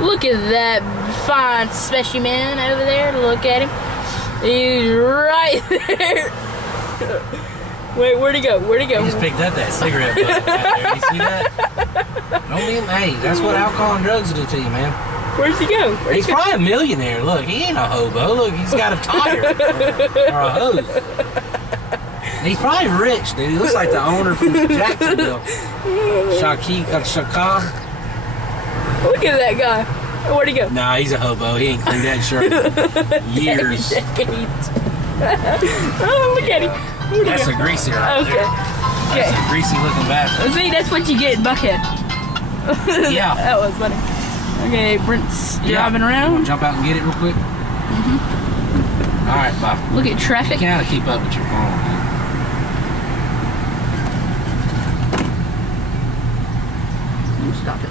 Look at that fine specimen over there. Look at him. He's right there. Wait, where'd he go? Where'd he go? He just picked up that cigarette butt out there. You see that? Don't be, hey, that's what alcohol and drugs do to you, man. Where's he go? He's probably a millionaire. Look, he ain't a hobo. Look, he's got a tire or a hose. He's probably rich, dude. He looks like the owner from Jacksonville. Shaka. Look at that guy. Where'd he go? Nah, he's a hobo. He ain't cleaned that shirt in years. Oh, look at him. That's a greasy right Okay. there. That's a greasy looking bastard. See, that's what you get in Buckhead. Yeah. That was funny. Okay, Brent's driving around. Jump out and get it real quick. All right, bye. Look at traffic. You gotta keep up with your phone, man. Stop it.